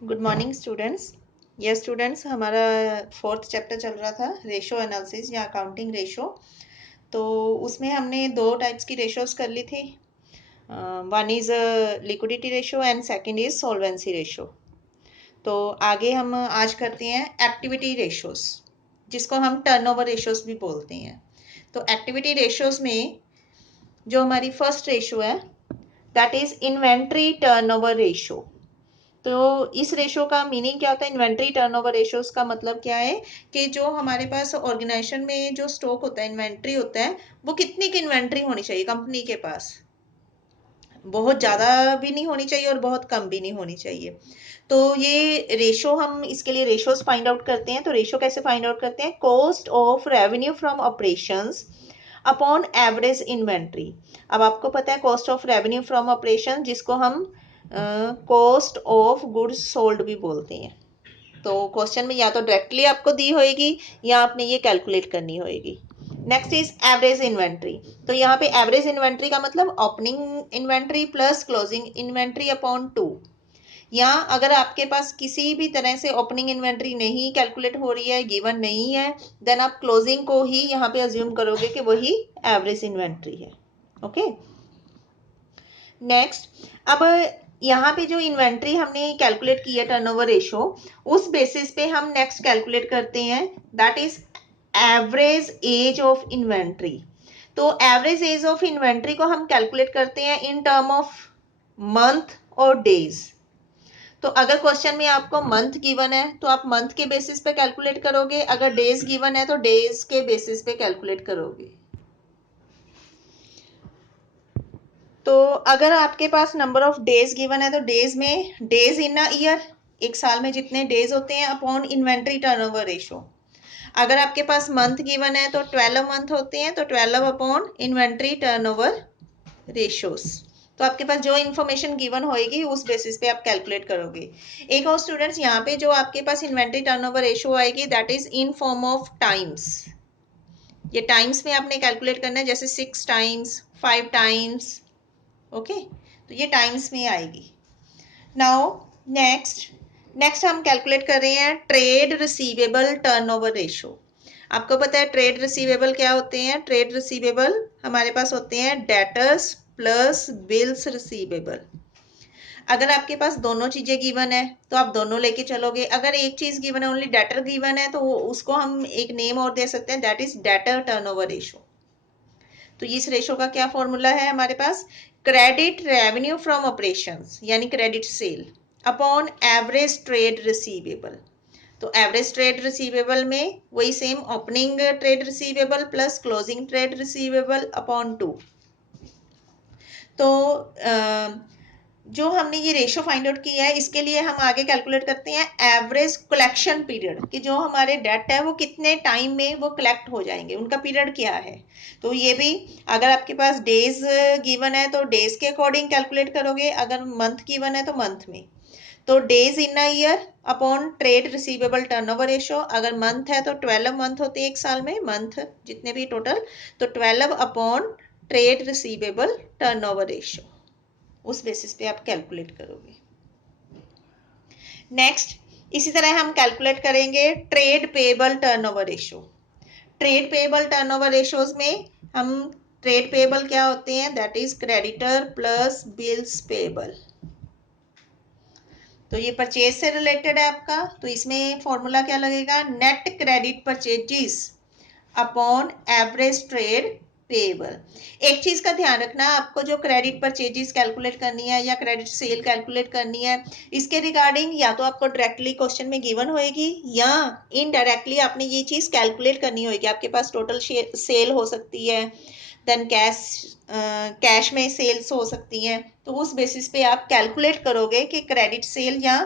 Good morning students. ये students हमारा fourth chapter चल रहा था, रेशो एनालिसिस या अकाउंटिंग रेशो। तो उसमें हमने दो टाइप्स की रेशोज कर ली थी। One is liquidity ratio and second is solvency ratio. तो आगे हम आज करते हैं एक्टिविटी रेशोज, जिसको हम टर्नओवर रेशोज भी बोलते हैं। तो एक्टिविटी रेशोज में जो हमारी फर्स्ट रेशो है that is inventory turnover ratio. तो इस रेशो का मीनिंग क्या होता है? इन्वेंट्री टर्नओवर रेशोज का मतलब क्या है कि जो हमारे पास ऑर्गेनाइजेशन में जो स्टॉक होता है, इन्वेंट्री होता है, वो कितनी की इन्वेंट्री होनी चाहिए कंपनी के पास। बहुत ज़्यादा भी नहीं होनी चाहिए और बहुत कम भी नहीं होनी चाहिए। तो ये रेशो, हम इसके लिए रेशोज फाइंड आउट करते हैं। तो रेशो कैसे फाइंड आउट करते हैं? Cost of revenue from operations upon average inventory. अब आपको पता है cost of revenue from operation, जिसको हम कॉस्ट ऑफ गुड्स सोल्ड भी बोलते हैं। तो क्वेश्चन में या तो डायरेक्टली आपको दी होगी या आपने ये कैलकुलेट करनी होगी। Next is average inventory. तो यहाँ पे एवरेज इन्वेंट्री का मतलब opening inventory plus closing inventory upon 2। या अगर आपके पास किसी भी तरह से ओपनिंग इन्वेंट्री नहीं कैलकुलेट हो रही है, गिवन नहीं है, देन आप क्लोजिंग को ही यहाँ पे अज्यूम करोगे कि वही एवरेज इन्वेंट्री है। ओके, नेक्स्ट, अब यहाँ पे जो इन्वेंट्री हमने कैलकुलेट की है टर्नओवर रेशो, उस बेसिस पे हम नेक्स्ट कैलकुलेट करते हैं that is average age of inventory. तो एवरेज एज ऑफ इन्वेंट्री को हम कैलकुलेट करते हैं इन टर्म ऑफ मंथ और डेज। तो अगर क्वेश्चन में आपको मंथ गिवन है तो आप मंथ के बेसिस पे कैलकुलेट करोगे, अगर डेज गिवन है तो डेज के बेसिस पे कैलकुलेट करोगे। तो अगर आपके पास नंबर ऑफ डेज गिवन है तो डेज में डेज इन अ ईयर, एक साल में जितने डेज होते हैं, अपॉन इन्वेंट्री टर्नओवर रेशो। अगर आपके पास मंथ गिवन है तो 12 मंथ होते हैं, तो 12 अपॉन इन्वेंट्री टर्नओवर रेशोस। तो आपके पास जो इन्फॉर्मेशन गिवन होएगी उस बेसिस पे आप कैलकुलेट करोगे। एक और स्टूडेंट्स, यहाँ पे जो आपके पास इन्वेंट्री टर्नओवर रेशो आएगी that is in form of times. ये टाइम्स में आपने कैलकुलेट करना है, जैसे 6 टाइम्स, 5 टाइम्स। ओके, तो ये टाइम्स में आएगी। नाउ नेक्स्ट, हम कैलकुलेट कर रहे हैं ट्रेड रिसीवेबल टर्नओवर रेशो। आपको पता है ट्रेड रिसीवेबल क्या होते हैं? ट्रेड रिसीवेबल हमारे पास होते हैं डेटर्स प्लस बिल्स रिसीवेबल। अगर आपके पास दोनों चीजें गिवन है तो आप दोनों लेके चलोगे। अगर एक चीज गिवन है, ओनली डेटर गिवन है, तो उसको हम एक नेम और दे सकते हैं that is debtor turnover ratio. तो इस रेशो का क्या फॉर्मूला है हमारे पास? क्रेडिट रेवेन्यू फ्रॉम ऑपरेशंस यानी credit sale upon average trade receivable. तो एवरेज ट्रेड रिसीवेबल में वही same, opening trade receivable plus closing trade receivable upon 2। तो जो हमने ये रेशो फाइंड आउट किया है, इसके लिए हम आगे कैलकुलेट करते हैं एवरेज कलेक्शन पीरियड, कि जो हमारे डेट है वो कितने टाइम में वो कलेक्ट हो जाएंगे, उनका पीरियड क्या है। तो ये भी, अगर आपके पास डेज गिवन है तो डेज के अकॉर्डिंग कैलकुलेट करोगे, अगर मंथ गिवन है तो मंथ में। तो days in a year upon trade receivable turnover ratio. अगर मंथ है तो 12 मंथ होते हैं एक साल में, मंथ जितने भी टोटल, तो 12 upon trade receivable turnover ratio, उस बेसिस पे आप कैलकुलेट करोगे। नेक्स्ट, इसी तरह हम कैलकुलेट करेंगे trade payable turnover ratio. Trade payable turnover ratios में हम, ट्रेड पेबल क्या होते हैं? That is creditor plus bills payable. तो ये परचेज से रिलेटेड है आपका, तो इसमें फॉर्मूला क्या लगेगा? Net credit purchases upon average trade payable. एक चीज का ध्यान रखना, आपको जो क्रेडिट परचेजेस कैलकुलेट करनी है या क्रेडिट सेल कैलकुलेट करनी है, इसके रिगार्डिंग या तो आपको डायरेक्टली क्वेश्चन में गिवन होएगी या इनडायरेक्टली आपने ये चीज कैलकुलेट करनी होगी। आपके पास टोटल सेल हो सकती है, देन कैश में सेल्स हो सकती हैं, तो उस बेसिस पे आप कैलकुलेट करोगे कि क्रेडिट सेल या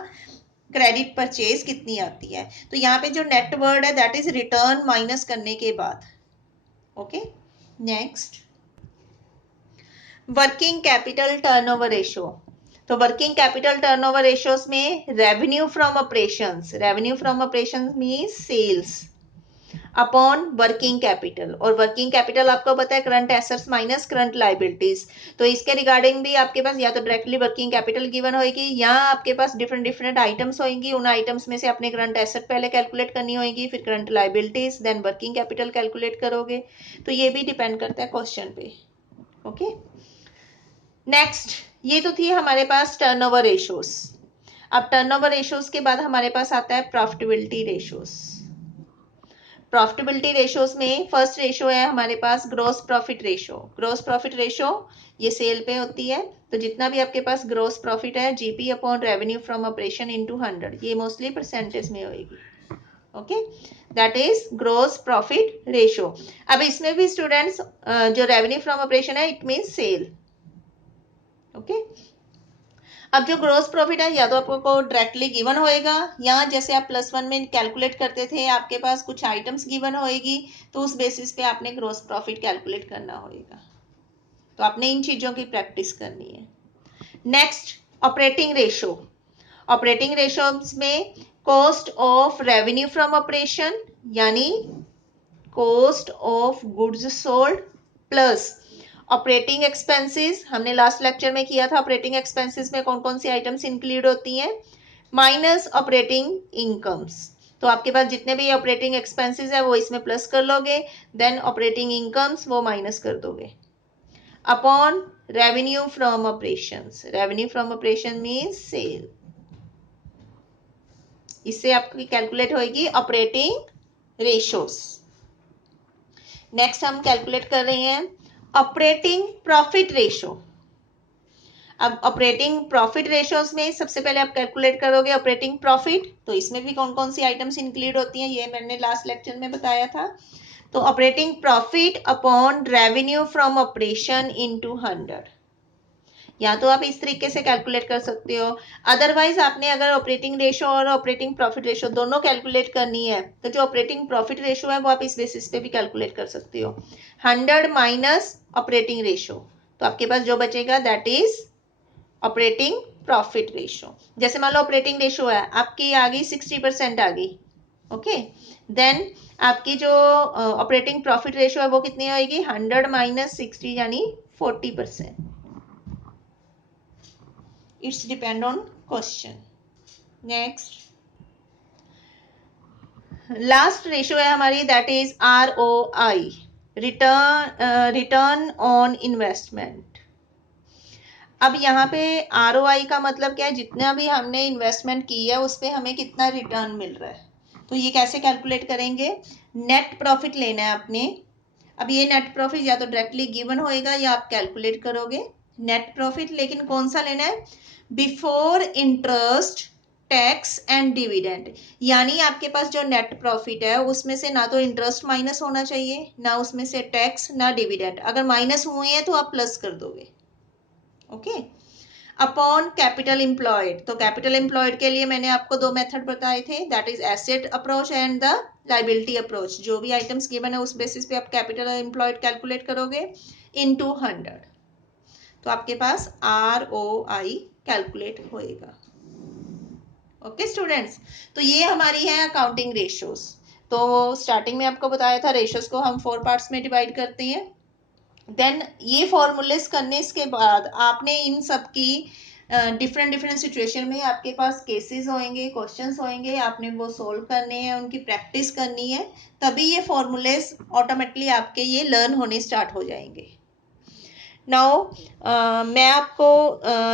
क्रेडिट परचेज कितनी आती है। तो यहाँ पे जो नेट वर्ड है दैट इज रिटर्न माइनस करने के बाद। Okay, next, working capital turnover ratio. तो वर्किंग कैपिटल टर्नओवर रेशोस में revenue from operations, revenue from operations means sales upon working capital, और वर्किंग कैपिटल आपको पता है current assets minus current liabilities. तो इसके रिगार्डिंग भी आपके पास या तो डायरेक्टली वर्किंग कैपिटल गिवन होगी या आपके पास डिफरेंट डिफरेंट आइटम्स होंगी, उन आइटम्स में से अपने करंट एसेट पहले कैलकुलेट करनी होगी, फिर current liabilities, then working capital calculate करोगे। तो ये भी डिपेंड करता है क्वेश्चन पे। ओके, नेक्स्ट, ये तो थी हमारे पास टर्नओवर रेशोस। अब टर्नओवर रेशोस के बाद हमारे पास आता है प्रॉफिटेबिलिटी रेशोस। प्रॉफिटेबिलिटी रेशोस में फर्स्ट रेशो है हमारे पास gross profit ratio. Gross profit ratio ये सेल पे होती है, तो जितना भी आपके पास ग्रॉस प्रॉफिट है GP upon revenue from operation into 100, ये मोस्टली परसेंटेज में होगी। Okay, that is gross profit ratio. अब इसमें भी स्टूडेंट्स जो रेवेन्यू फ्रॉम ऑपरेशन है इट मीन सेल। ओके, अब जो ग्रोस प्रॉफिट है या तो आपको डायरेक्टली गिवन होएगा, या जैसे आप +1 में कैलकुलेट करते थे आपके पास कुछ आइटम्स गिवन होएगी, तो उस बेसिस पे आपने ग्रोस प्रॉफिट कैलकुलेट करना होएगा। तो आपने इन चीजों की प्रैक्टिस करनी है। Next, operating ratio. Operating ratio में cost of revenue from operation यानी cost of goods sold plus operating expenses. हमने लास्ट लेक्चर में किया था ऑपरेटिंग एक्सपेंसेस में कौन कौन सी आइटम्स इंक्लूड होती हैं, माइनस ऑपरेटिंग इनकम्स। तो आपके पास जितने भी ऑपरेटिंग एक्सपेंसेस है वो इसमें प्लस कर लोगे, देन ऑपरेटिंग इनकम्स वो माइनस कर दोगे, upon revenue from operations. Revenue from operation means sale. इससे आपकी कैलकुलेट होगी ऑपरेटिंग रेशोस। नेक्स्ट हम कैलकुलेट कर रहे हैं ऑपरेटिंग प्रॉफिट रेशो। अब ऑपरेटिंग प्रॉफिट रेशोस में सबसे पहले आप कैलकुलेट करोगे ऑपरेटिंग प्रॉफिट, तो इसमें भी कौन कौन सी आइटम्स इंक्लूड होती हैं ये मैंने लास्ट लेक्चर में बताया था। तो operating profit upon revenue from operation into 100, या तो आप इस तरीके से कैलकुलेट कर सकते हो। अदरवाइज आपने अगर ऑपरेटिंग रेशो और ऑपरेटिंग प्रॉफिट रेशो दोनों कैलकुलेट करनी है, तो जो ऑपरेटिंग प्रॉफिट रेशो है वो आप इस बेसिस पे भी कैलकुलेट कर सकते हो, 100 माइनस ऑपरेटिंग रेशो, तो आपके पास जो बचेगा that is operating profit ratio. जैसे मान लो ऑपरेटिंग रेशो है आपकी आ गई 60% आ गई, ओके, देन आपकी जो ऑपरेटिंग प्रॉफिट रेशो है वो कितनी होगी, 100 माइनस 60 यानी 40%। It's depend on question. Next, last ratio है हमारी that is ROI, return on investment. अब यहाँ पे ROI का मतलब क्या है, जितना भी हमने इन्वेस्टमेंट की है उस पर हमें कितना रिटर्न मिल रहा है। तो ये कैसे कैलकुलेट करेंगे, नेट प्रॉफिट लेना है आपने। अब ये नेट प्रॉफिट या तो डायरेक्टली गिवन होएगा या आप कैलकुलेट करोगे नेट प्रॉफिट, लेकिन कौन सा लेना है, before interest tax and dividend. यानी आपके पास जो नेट प्रॉफिट है उसमें से ना तो इंटरेस्ट माइनस होना चाहिए, ना उसमें से टैक्स, ना डिविडेंड। अगर माइनस हुए हैं तो आप प्लस कर दोगे। Okay, upon capital employed. तो कैपिटल एम्प्लॉयड के लिए मैंने आपको दो मेथड बताए थे, that is asset approach and the liability approach. जो भी आइटम्स गिवन है उस बेसिस पे आप कैपिटल एम्प्लॉयड कैलकुलेट करोगे इनटू 100, तो आपके पास ROI कैलकुलेट होएगा। ओके स्टूडेंट्स, तो ये हमारी है अकाउंटिंग रेशियोज। तो स्टार्टिंग में आपको बताया था रेशियोज को हम 4 पार्ट्स में डिवाइड करते हैं। देन ये फॉर्मूलेस करने के बाद आपने इन सब की डिफरेंट डिफरेंट सिचुएशन में आपके पास केसेस होंगे, क्वेश्चंस होंगे, आपने वो सोल्व करने हैं, उनकी प्रैक्टिस करनी है, तभी ये फॉर्मूलेस ऑटोमेटिकली आपके ये लर्न होने स्टार्ट हो जाएंगे। नाउ मैं आपको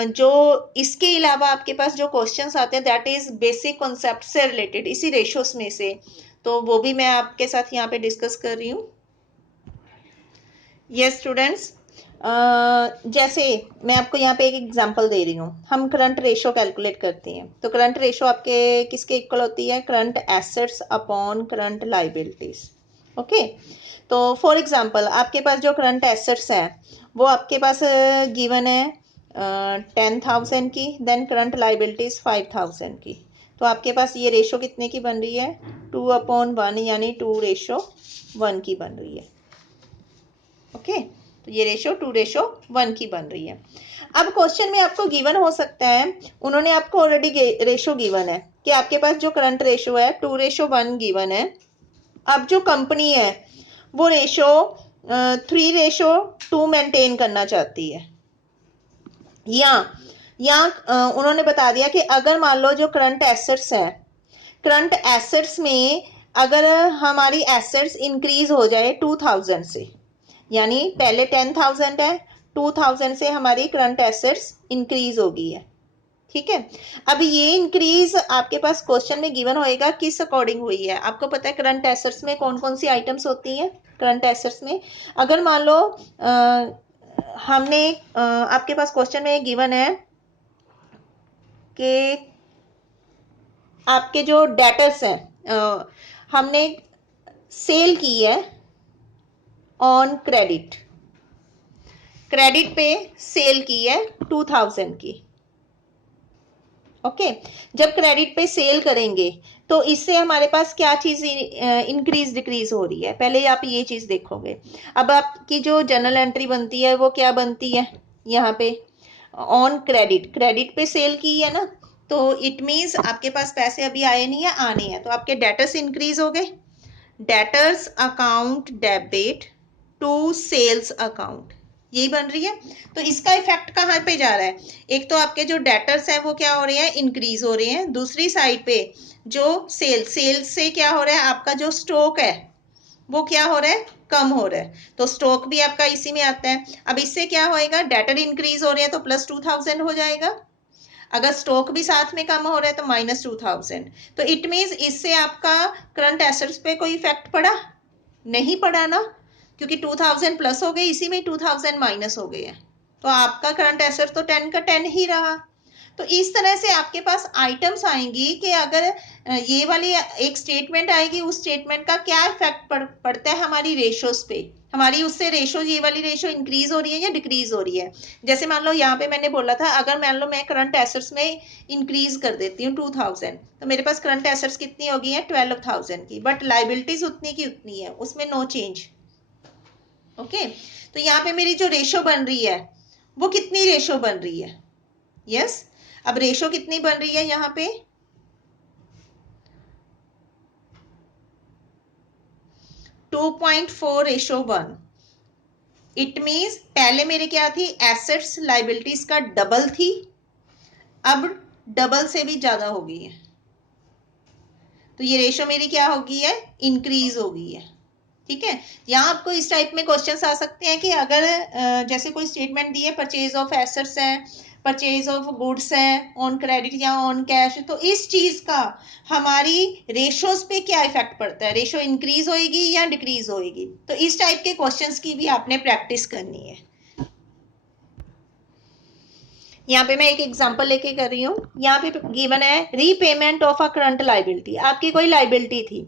जो इसके अलावा आपके पास जो क्वेश्चंस आते हैं दैट इज बेसिक कॉन्सेप्ट से रिलेटेड, इसी रेशियोस में से, तो वो भी मैं आपके साथ यहाँ पे डिस्कस कर रही हूँ। यस स्टूडेंट्स, जैसे मैं आपको यहाँ पे एक एग्जांपल दे रही हूँ। हम करंट रेशो कैलकुलेट करते हैं, तो करंट रेशो आपके किसके इक्वल होती है, current assets upon current liabilities. Okay, तो फॉर एग्जांपल आपके पास जो करंट एसेट्स हैं वो आपके पास गिवन है 10,000 की, देन करंट लाइबिलिटीज 5,000 की। तो आपके पास ये रेशो कितने की बन रही है, 2/1 यानी 2:1 की बन रही है। ओके, तो ये रेशो 2:1 की बन रही है। अब क्वेश्चन में आपको गिवन हो सकता है, उन्होंने आपको ऑलरेडी रेशो गिवन है कि आपके पास जो करंट रेशो है 2:1 गिवन है, अब जो कंपनी है वो रेशो 3:2 मेंटेन करना चाहती है, या उन्होंने बता दिया कि अगर मान लो जो करंट एसेट्स है, करंट एसेट्स में अगर हमारी एसेट्स इंक्रीज हो जाए 2000 से, यानी पहले 10,000 है, 2000 से हमारी करंट एसेट्स इंक्रीज हो गई है, ठीक है। अब ये इंक्रीज आपके पास क्वेश्चन में गिवन होएगा किस अकॉर्डिंग हुई है। आपको पता है करंट एसेट्स में कौन कौन सी आइटम्स होती हैं। करंट एसेट्स में अगर मान लो हमने आपके पास क्वेश्चन में गिवन है कि आपके जो डेटर्स हैं हमने सेल की है ऑन क्रेडिट, क्रेडिट पे सेल की है 2000 की, ओके। जब क्रेडिट पे सेल करेंगे तो इससे हमारे पास क्या चीज इंक्रीज डिक्रीज हो रही है, पहले आप ये चीज देखोगे। अब आपकी जो जर्नल एंट्री बनती है वो क्या बनती है, यहाँ पे ऑन क्रेडिट, क्रेडिट पे सेल की है ना, तो इट मीन्स आपके पास पैसे अभी आए नहीं है, आने हैं, तो आपके डेटर्स इंक्रीज हो गए। Debtors account debit to sales account, यही बन रही है। तो इसका इफेक्ट कहाँ पे जा रहा है, एक तो आपके जो डेटर्स हैं वो क्या हो रहे हैं, इंक्रीज हो रहे हैं, दूसरी साइड पे जो सेल से क्या हो रहा है, आपका जो स्टॉक है वो क्या हो रहा है, कम हो रहा है, तो स्टॉक भी आपका इसी में आता है। अब इससे क्या होएगा, डेटर इंक्रीज हो रहे हैं तो प्लस 2000 हो जाएगा, अगर स्टॉक भी साथ में कम हो रहा है तो माइनस 2000। तो इट मीन्स इससे आपका करंट एसेट्स पे कोई इफेक्ट पड़ा नहीं, पड़ा ना, क्योंकि 2000 प्लस हो गए, इसी में 2000 माइनस हो गए हैं, तो आपका करंट एसेट तो 10 का 10 ही रहा। तो इस तरह से आपके पास आइटम्स आएंगी कि अगर ये वाली एक स्टेटमेंट आएगी, उस स्टेटमेंट का क्या इफेक्ट पड़ता है हमारी रेशोज पे, हमारी उससे रेशो, ये वाली रेशो इंक्रीज हो रही है या डिक्रीज हो रही है। जैसे मान लो यहाँ पे मैंने बोला था, अगर मान लो मैं करंट एसेट्स में इंक्रीज कर देती हूँ 2000, तो मेरे पास करंट एसेट्स कितनी होगी है 12,000 की, बट लाइबिलिटीज उतनी की उतनी है, उसमें नो चेंज, ओके। तो यहाँ पे मेरी जो रेशो बन रही है वो कितनी रेशो बन रही है, यस। अब रेशो कितनी बन रही है यहाँ पे, 2.4:1। इट मीन्स पहले मेरे क्या थी, एसेट्स लाइबिलिटीज का डबल थी, अब डबल से भी ज्यादा हो गई है, तो ये रेशो मेरी क्या हो गई है, इंक्रीज हो गई है, ठीक है। यहाँ आपको इस टाइप में क्वेश्चंस आ सकते हैं कि अगर जैसे कोई स्टेटमेंट दी है, परचेज ऑफ एसेट्स है, परचेज ऑफ गुड्स है ऑन क्रेडिट या ऑन कैश, तो इस चीज का हमारी रेशोज पे क्या इफेक्ट पड़ता है, रेशो इंक्रीज होएगी या डिक्रीज होएगी। तो इस टाइप के क्वेश्चंस की भी आपने प्रैक्टिस करनी है। यहाँ पे मैं एक एग्जांपल लेके कर रही हूँ, यहाँ पे गिवन है repayment of a current liability. आपकी कोई लाइबिलिटी थी,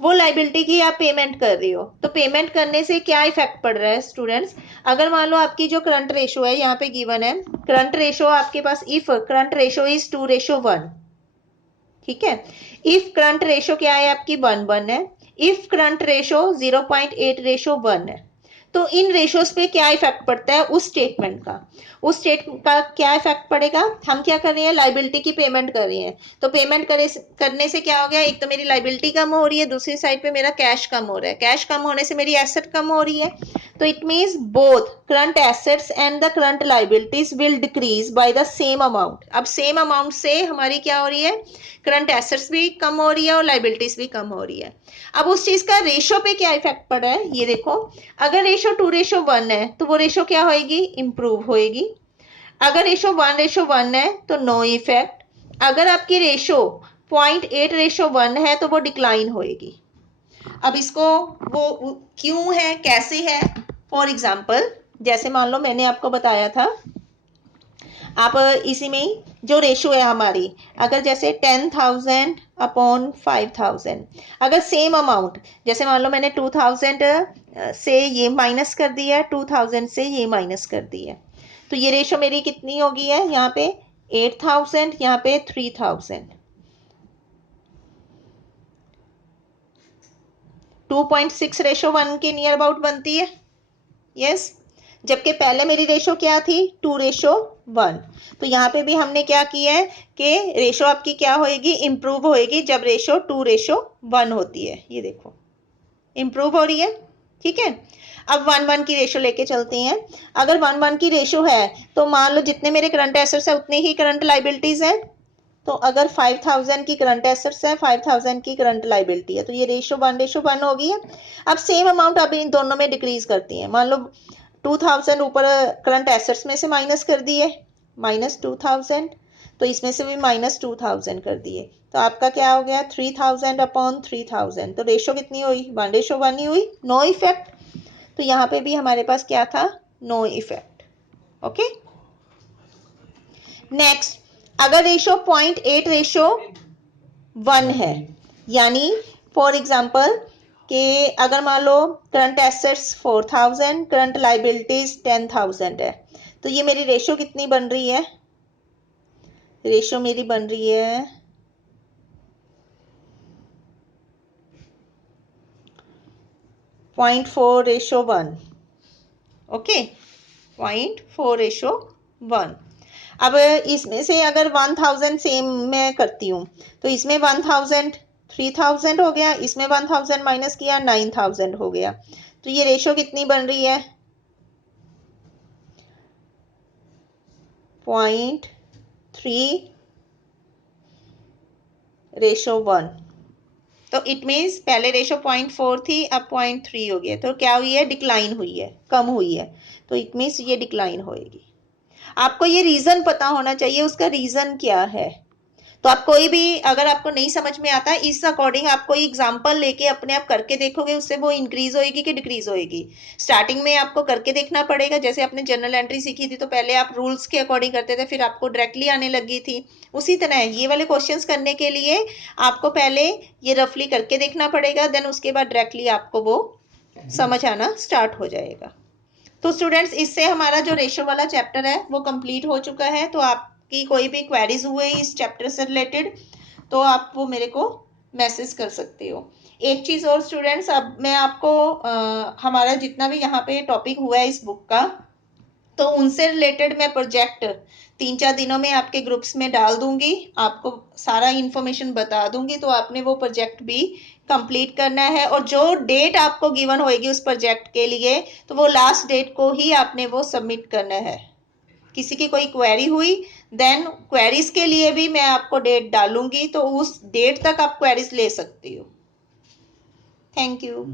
वो लाइबिलिटी की आप पेमेंट कर रही हो, तो पेमेंट करने से क्या इफेक्ट पड़ रहा है स्टूडेंट्स, अगर मान लो आपकी जो करंट रेशो है, यहाँ पे गिवन है करंट रेशो आपके पास, इफ करंट रेशो इज 2:1, ठीक है। इफ करंट रेशो क्या है आपकी 1:1 है, इफ करंट रेशो 0.8:1 है, तो इन रेशोज पे क्या इफेक्ट पड़ता है, उस स्टेटमेंट का, उस स्टेटमेंट का क्या इफेक्ट पड़ेगा। हम क्या कर रहे हैं, लाइबिलिटी की पेमेंट कर रहे हैं, तो पेमेंट करने से क्या हो गया, एक तो मेरी लाइबिलिटी कम हो रही है, दूसरी साइड पे मेरा कैश कम हो रहा है, कैश कम होने से मेरी एसेट कम हो रही है, तो it means both current assets and the current liabilities will decrease by the same amount. अब सेम अमाउंट से हमारी क्या हो रही है, करंट एसेट्स भी कम हो रही है और लाइबिलिटीज भी कम हो रही है। अब उस चीज का रेशो पे क्या इफेक्ट पड़ रहा है, ये देखो, अगर रेशो 2:1 है तो वो रेशो क्या होएगी, इंप्रूव होएगी, अगर रेशो 1:1 है तो नो इफेक्ट, अगर आपकी रेशो 0.8:1 है तो वो डिक्लाइन होएगी। अब इसको वो क्यों है, कैसे है, फॉर एग्जाम्पल जैसे मान लो मैंने आपको बताया था, आप इसी में ही जो रेशो है हमारी, अगर जैसे 10,000/5,000, अगर सेम अमाउंट, जैसे मान लो मैंने 2000 से ये माइनस कर दिया है, 2000 से ये माइनस कर दिया है, तो ये रेशो मेरी कितनी होगी है, यहाँ पे 8,000, यहाँ पे 3,000, 2.6:1 के नियर अबाउट बनती है, यस। जबकि पहले मेरी रेशो क्या थी, 2:1। तो यहाँ पे भी हमने क्या किया है कि रेशो आपकी क्या होएगी, इंप्रूव होएगी जब रेशो 2:1 होती है, ये देखो, इंप्रूव हो रही है, ठीक है। अब 1:1 की रेशो लेके चलते हैं। अगर 1:1 की रेशो है तो मान लो जितने मेरे करंट एसेट्स है उतने ही करंट लाइबिलिटीज है। तो अगर 5000 की करंट एसेट्स है, 5000 की करंट लाइबिलिटी है, तो ये रेशो 1:1 होगी है। अब सेम अमाउंट अब इन दोनों में डिक्रीज करती है। मान लो 2000 ऊपर करंट एसेट्स में से माइनस कर दिए, -2000, तो इसमें से भी -2000 कर दिए, तो आपका क्या हो गया 3000 अपॉन 3000। तो रेशो कितनी हुई 1:1 ही हुई, नो इफेक्ट। तो यहाँ पे भी हमारे पास क्या था, नो इफेक्ट। ओके, नेक्स्ट अगर रेशो 0.8:1 है, यानी फॉर एग्जाम्पल कि अगर मान लो करंट एसेट्स 4000, करंट लाइबिलिटीज 10000 है, तो ये मेरी रेशो कितनी बन रही है, रेशो मेरी बन रही है 0.4:1। ओके, 0.4:1। अब इसमें से अगर 1000 सेम मैं करती हूँ तो इसमें 1000 3000 हो गया, इसमें 1000 माइनस किया 9000 हो गया। तो ये रेशो कितनी बन रही है 0.3:1। तो इट मीन्स पहले रेशो 0.4 थी, अब 0.3 हो गया, तो क्या हुई है, डिक्लाइन हुई है, कम हुई है। तो इट मीन्स ये डिक्लाइन होएगी। आपको ये रीजन पता होना चाहिए, उसका रीजन क्या है। तो आप कोई भी अगर आपको नहीं समझ में आता है, इस अकॉर्डिंग आप कोई एग्जांपल लेके अपने आप करके देखोगे, उससे वो इंक्रीज होएगी कि डिक्रीज होएगी। स्टार्टिंग में आपको करके देखना पड़ेगा, जैसे आपने जनरल एंट्री सीखी थी तो पहले आप रूल्स के अकॉर्डिंग करते थे, फिर आपको डायरेक्टली आने लगी थी। उसी तरह ये वाले क्वेश्चंस करने के लिए आपको पहले ये रफली करके देखना पड़ेगा, देन उसके बाद डायरेक्टली आपको वो समझ आना स्टार्ट हो जाएगा। तो स्टूडेंट्स, इससे हमारा जो रेशो वाला चैप्टर है वो कंप्लीट हो चुका है। तो आपकी कोई भी क्वेरीज हुए इस चैप्टर से रिलेटेड तो आप वो मेरे को मैसेज कर सकते हो। एक चीज और स्टूडेंट्स, अब मैं आपको हमारा जितना भी यहाँ पे टॉपिक हुआ है इस बुक का, तो उनसे रिलेटेड मैं प्रोजेक्ट 3-4 दिनों में आपके ग्रुप्स में डाल दूंगी, आपको सारा इंफॉर्मेशन बता दूंगी। तो आपने वो प्रोजेक्ट भी कंप्लीट करना है, और जो डेट आपको गिवन होएगी उस प्रोजेक्ट के लिए, तो वो लास्ट डेट को ही आपने वो सबमिट करना है। किसी की कोई क्वेरी हुई, देन क्वेरीज के लिए भी मैं आपको डेट डालूंगी, तो उस डेट तक आप क्वेरीज ले सकती हो। Thank you.